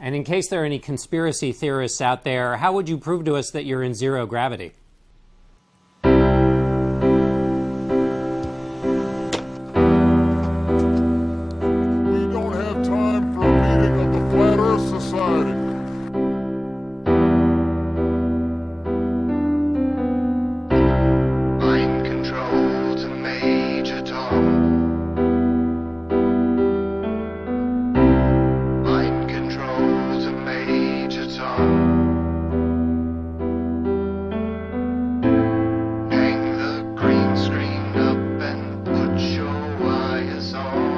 And in case there are any conspiracy theorists out there, how would you prove to us that you're in zero gravity? We don't have time for a meeting of the Flat Earth Society. Mind control to Major Tom. Mind control to Major Tom. Hang the green screen up and put your wires on.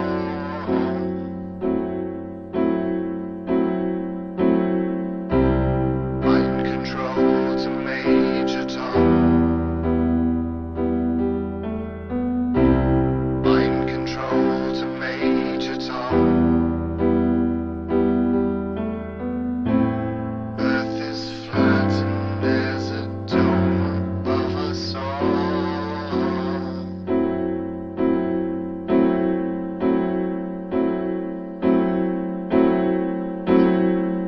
Mind control to Major Tom. Mind control to Major Tom. Earth is flat and there's a dome above us all.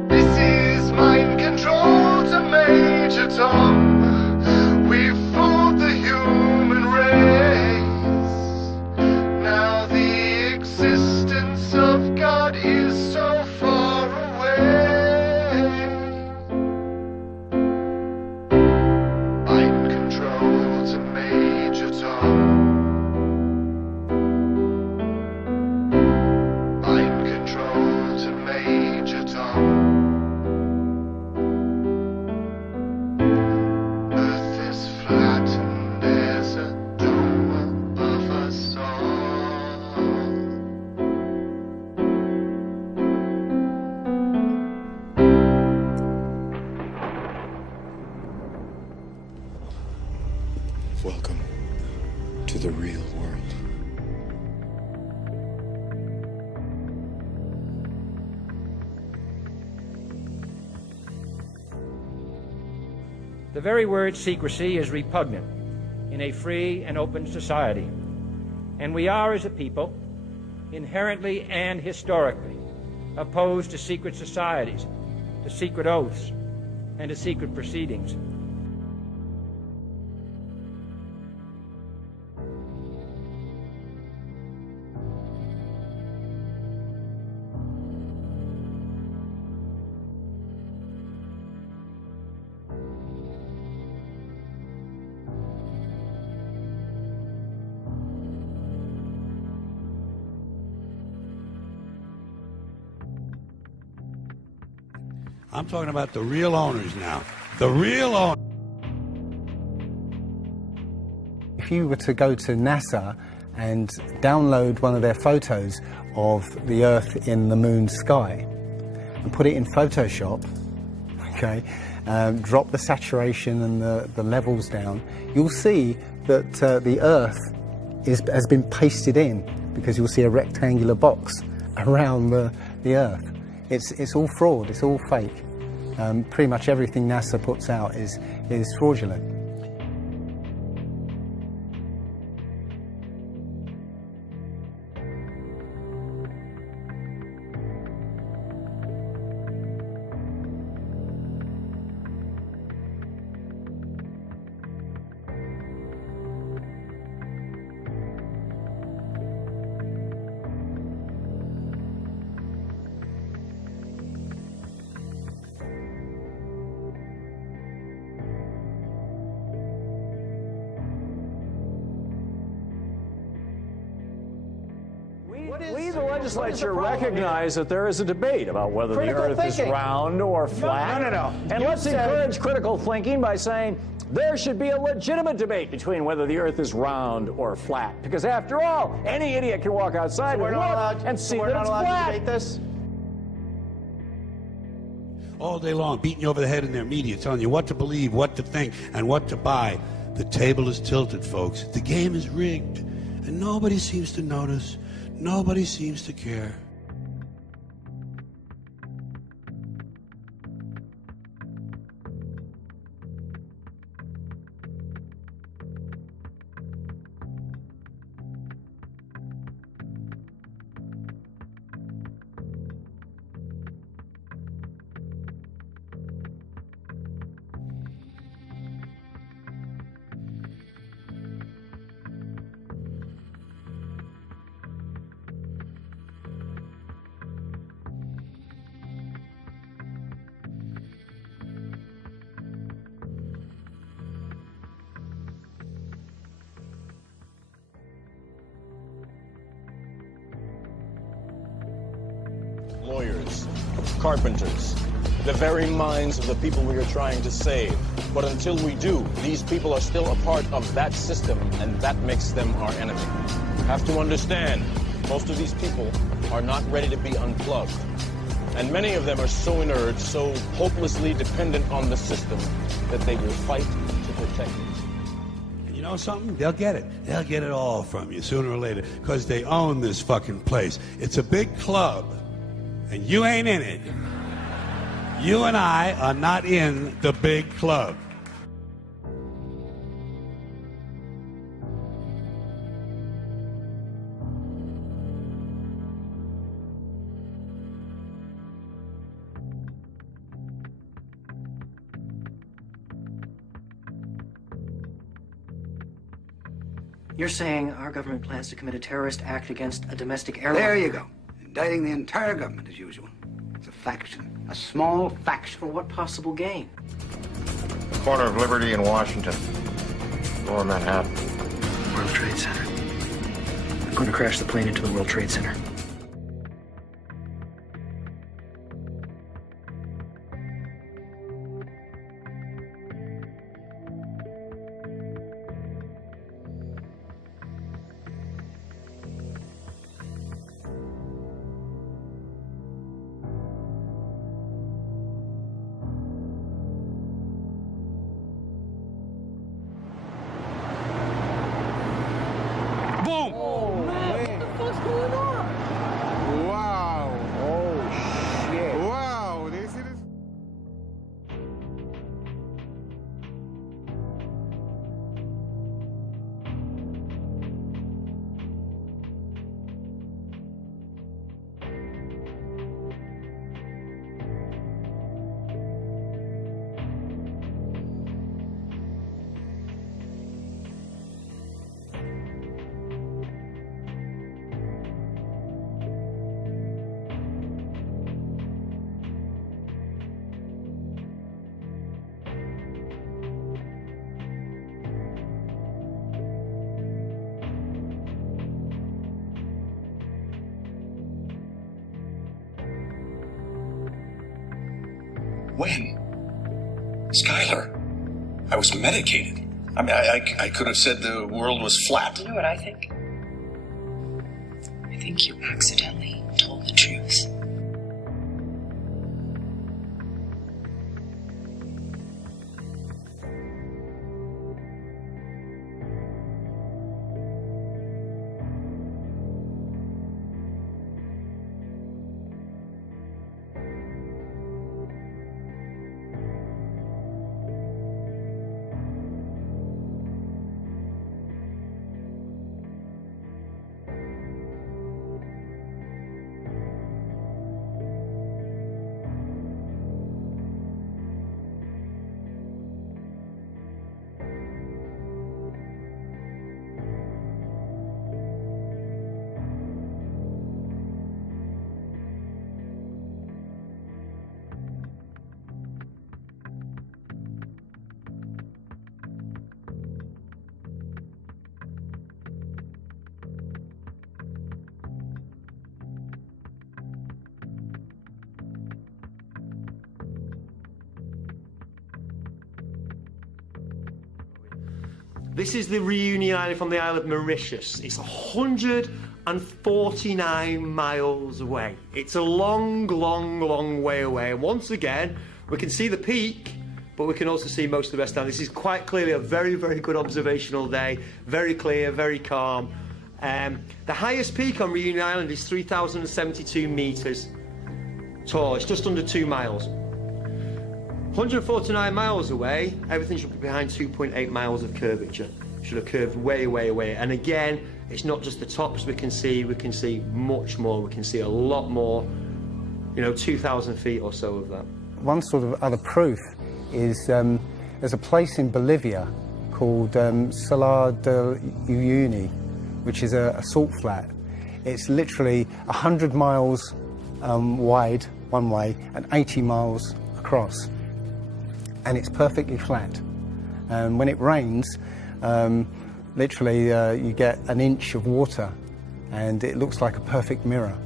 This is mind control to Major Tom. We've fooled the human race. Now the existence of God is so far away. Mind control to Major Tom. Mind control to Major Tom. Earth is flat and there's a dome above us all. Welcome to the real world. The very word secrecy is repugnant in a free and open society. And we are, as a people, inherently and historically opposed to secret societies, to secret oaths, and to secret proceedings. I'm talking about the real owners now. The real owners. If you were to go to NASA and download one of their photos of the Earth in the moon's sky and put it in Photoshop, okay, drop the saturation and the levels down, you'll see that the Earth has been pasted in, because you'll see a rectangular box around the Earth. It's all fraud, it's all fake. Pretty much everything NASA puts out is fraudulent. We, the legislature, recognize that there is a debate about whether the Earth is round or flat. No. And let's encourage critical thinking by saying there should be a legitimate debate between whether the Earth is round or flat. Because after all, any idiot can walk outside and look and see that it's flat. This? All day long, beating you over the head in their media, telling you what to believe, what to think, and what to buy. The table is tilted, folks. The game is rigged. And nobody seems to notice. Nobody seems to care. builders, carpenters, the very minds of the people we are trying to save. But until we do, these people are still a part of that system, and that makes them our enemy. You have to understand, most of these people are not ready to be unplugged. And many of them are so inert, so hopelessly dependent on the system, that they will fight to protect it. You know something? They'll get it. They'll get it all from you sooner or later, because they own this fucking place. It's a big club, and you ain't in it. You and I are not in the big club. You're saying our government plans to commit a terrorist act against a domestic airline? There you go. Indicting the entire government as usual. It's a faction. A small faction. For what possible gain? Corner of Liberty in Washington. Lower Manhattan. World Trade Center. I'm going to crash the plane into the World Trade Center. When? Skylar, I was medicated. I mean, I could have said the world was flat. You know what I think? I think you accidentally told the truth. This is the reunion island from the Isle of Mauritius. It's 149 miles away. It's a long, long, long way away. And once again, we can see the peak, but we can also see most of the rest down. This is quite clearly a very, very good observational day. Very clear, very calm. The highest peak on Reunion Island is 3,072 metres tall. It's just under 2 miles. 149 miles away, everything should be behind 2.8 miles of curvature. Should have curved way, way away. And again, it's not just the tops we can see much more, we can see a lot more, 2,000 feet or so of that. One sort of other proof is there's a place in Bolivia called Salar de Uyuni, which is a salt flat. It's literally 100 miles wide one way and 80 miles across. And it's perfectly flat. When it rains, literally you get an inch of water and it looks like a perfect mirror.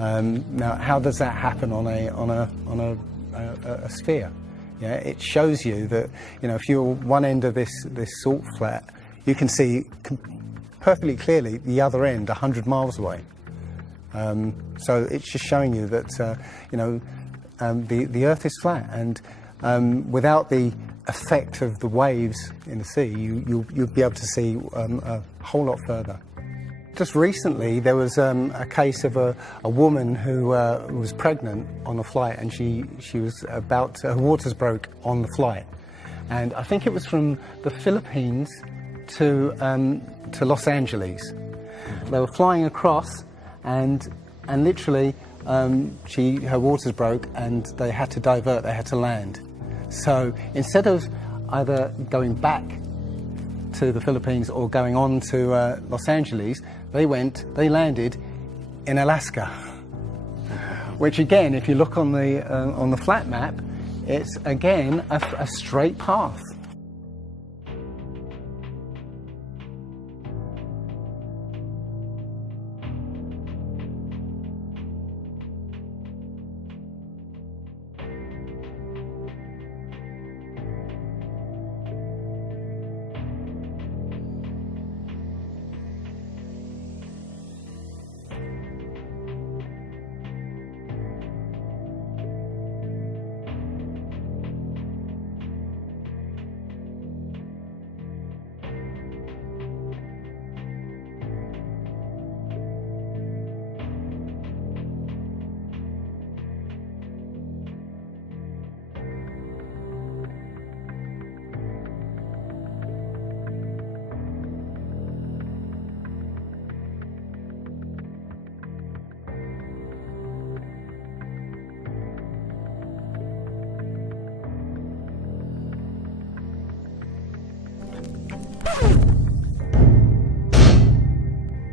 Now, how does that happen on a sphere? Yeah, it shows you that, you know, if you're one end of this salt flat, you can see perfectly clearly the other end 100 miles away. So it's just showing you that, you know, the Earth is flat, and without the effect of the waves in the sea, you'll be able to see a whole lot further. Just recently, there was a case of a woman who was pregnant on a flight, and she was her waters broke on the flight, and I think it was from the Philippines to Los Angeles. They were flying across, and literally her waters broke, and they had to divert. They had to land. So instead of either going back to the Philippines or going on to Los Angeles, they landed in Alaska, which again, if you look on the flat map, it's again a straight path.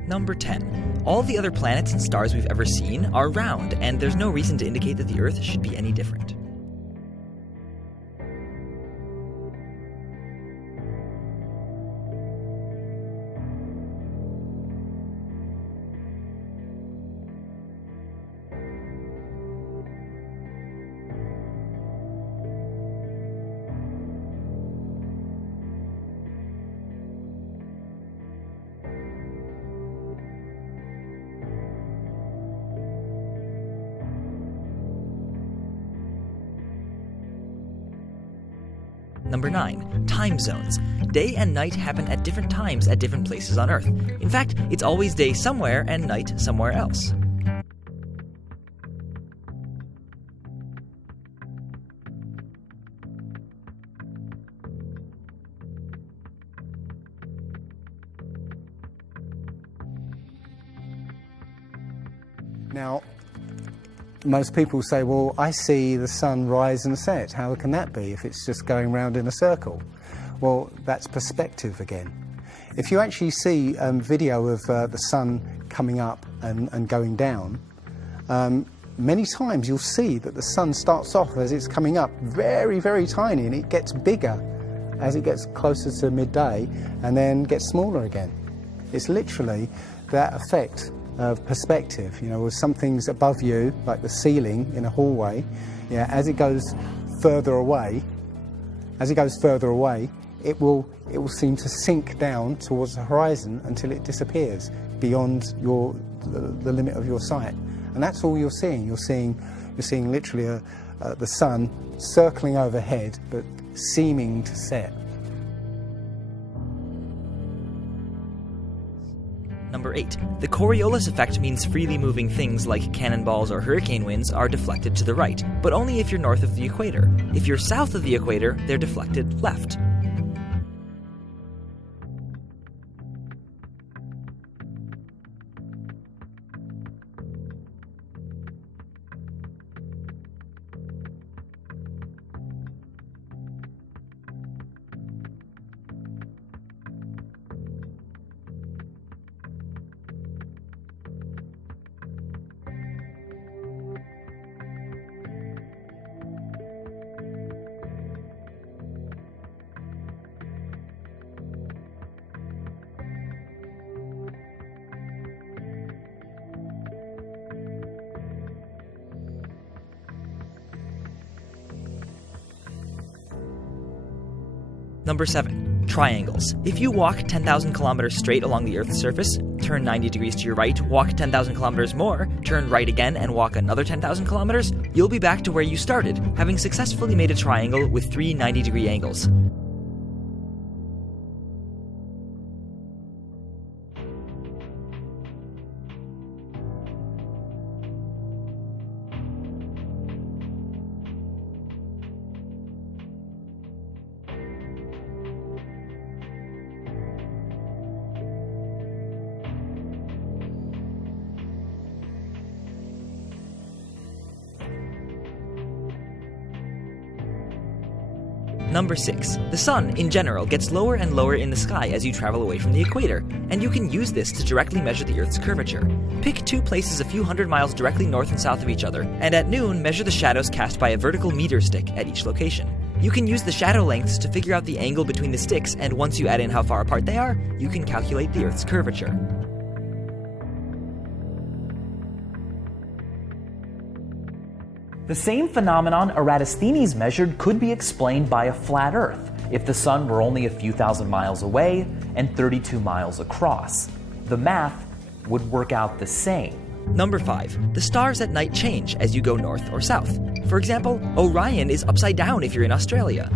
Number 10. All the other planets and stars we've ever seen are round, and there's no reason to indicate that the Earth should be any different. Number 9. Time zones. Day and night happen at different times at different places on Earth. In fact, it's always day somewhere and night somewhere else. Now, most people say, well, I see the sun rise and set. How can that be if it's just going round in a circle? Well, that's perspective again. If you actually see video of the sun coming up and going down, many times you'll see that the sun starts off as it's coming up very, very tiny, and it gets bigger as it gets closer to midday and then gets smaller again. It's literally that effect of perspective. You know, with something's above you, like the ceiling in a hallway, yeah, as it goes further away, it will seem to sink down towards the horizon until it disappears beyond the limit of your sight. And that's all you're seeing. You're seeing literally the sun circling overhead, but seeming to set. Number 8. The Coriolis effect means freely moving things like cannonballs or hurricane winds are deflected to the right, but only if you're north of the equator. If you're south of the equator, they're deflected left. Number 7. Triangles. If you walk 10,000 kilometers straight along the Earth's surface, turn 90 degrees to your right, walk 10,000 kilometers more, turn right again, and walk another 10,000 kilometers, you'll be back to where you started, having successfully made a triangle with 3 90-degree angles. Number 6. The sun, in general, gets lower and lower in the sky as you travel away from the equator, and you can use this to directly measure the Earth's curvature. Pick 2 places a few hundred miles directly north and south of each other, and at noon measure the shadows cast by a vertical meter stick at each location. You can use the shadow lengths to figure out the angle between the sticks, and once you add in how far apart they are, you can calculate the Earth's curvature. The same phenomenon Eratosthenes measured could be explained by a flat Earth if the sun were only a few thousand miles away and 32 miles across. The math would work out the same. Number 5. The stars at night change as you go north or south. For example, Orion is upside down if you're in Australia.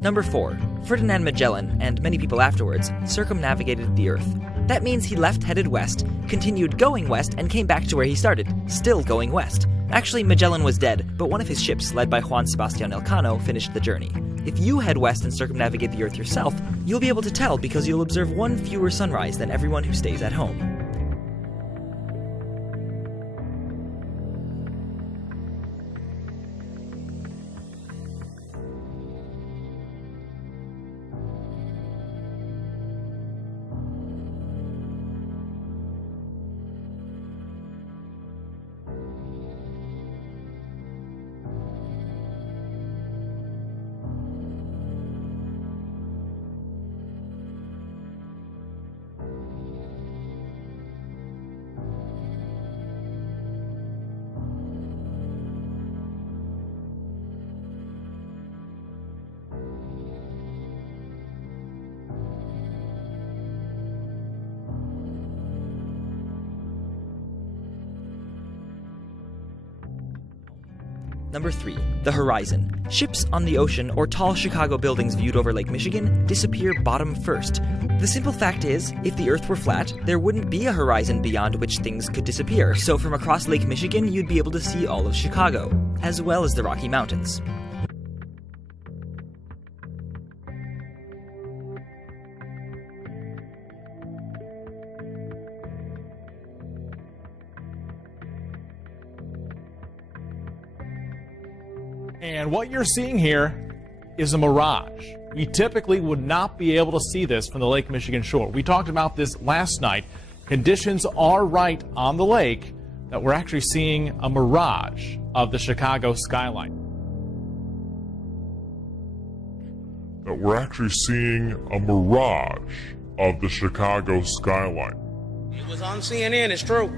Number 4. Ferdinand Magellan, and many people afterwards, circumnavigated the Earth. That means he left headed west, continued going west, and came back to where he started, still going west. Actually, Magellan was dead, but one of his ships, led by Juan Sebastian Elcano, finished the journey. If you head west and circumnavigate the Earth yourself, you'll be able to tell because you'll observe one fewer sunrise than everyone who stays at home. Number 3. The horizon. Ships on the ocean or tall Chicago buildings viewed over Lake Michigan disappear bottom first. The simple fact is, if the Earth were flat, there wouldn't be a horizon beyond which things could disappear, so from across Lake Michigan you'd be able to see all of Chicago, as well as the Rocky Mountains. And what you're seeing here is a mirage. You typically would not be able to see this from the Lake Michigan shore. We talked about this last night. Conditions are right on the lake that we're actually seeing a mirage of the Chicago skyline. That we're actually seeing a mirage of the Chicago skyline. It was on CNN, it's true.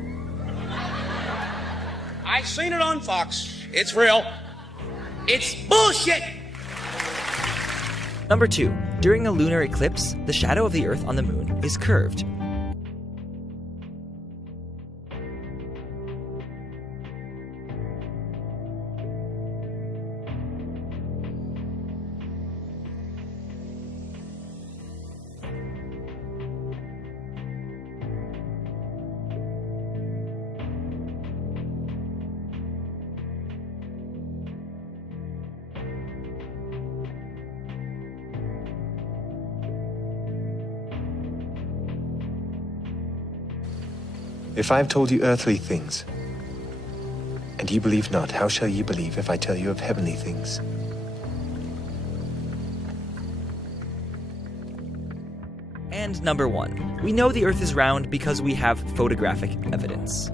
I seen it on Fox. It's real. It's bullshit! Number 2. During a lunar eclipse, the shadow of the Earth on the moon is curved. If I have told you earthly things, and ye believe not, how shall ye believe if I tell you of heavenly things? And number 1. We know the Earth is round because we have photographic evidence.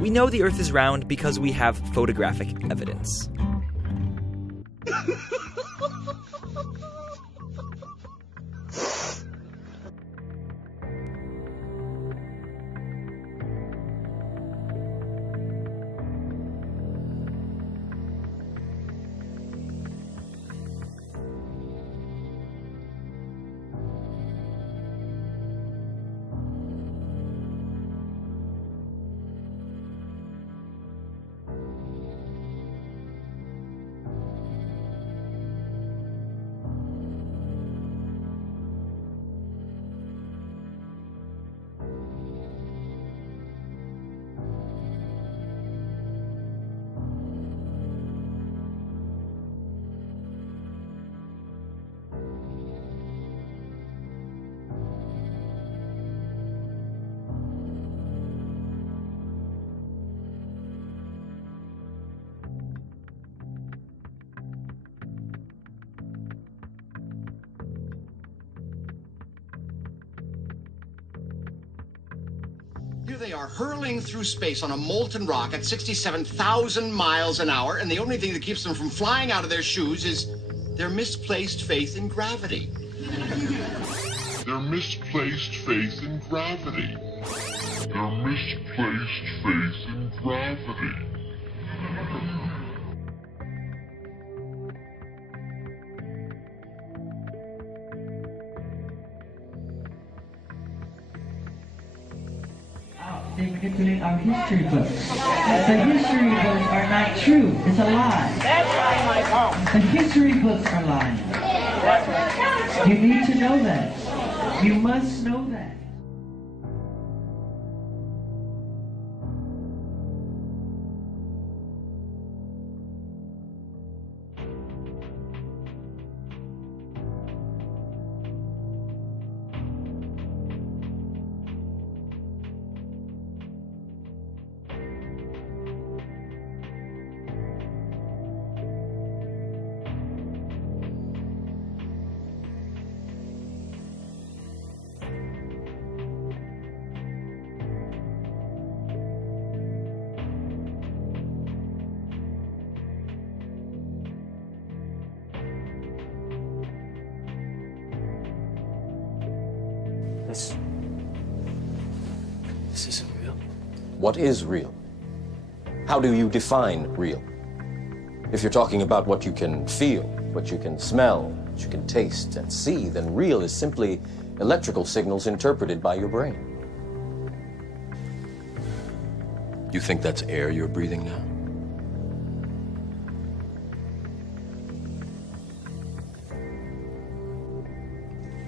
We know the Earth is round because we have photographic evidence. Here they are hurling through space on a molten rock at 67,000 miles an hour, and the only thing that keeps them from flying out of their shoes is their misplaced faith in gravity. Their misplaced faith in gravity. Their misplaced faith in gravity. They manipulate our history books. The history books are not true. It's a lie. That's right, Michael. The history books are lying. You need to know that. You must know that. This isn't real. What is real? How do you define real? If you're talking about what you can feel, what you can smell, what you can taste and see, then real is simply electrical signals interpreted by your brain. You think that's air you're breathing now?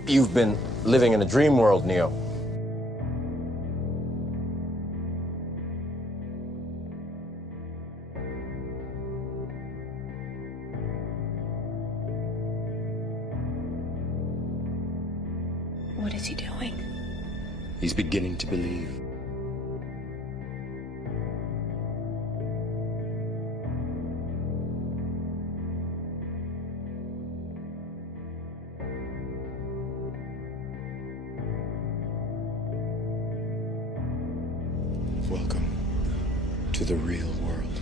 You've been living in a dream world, Neo. What is he doing? He's beginning to believe. Welcome to the real world.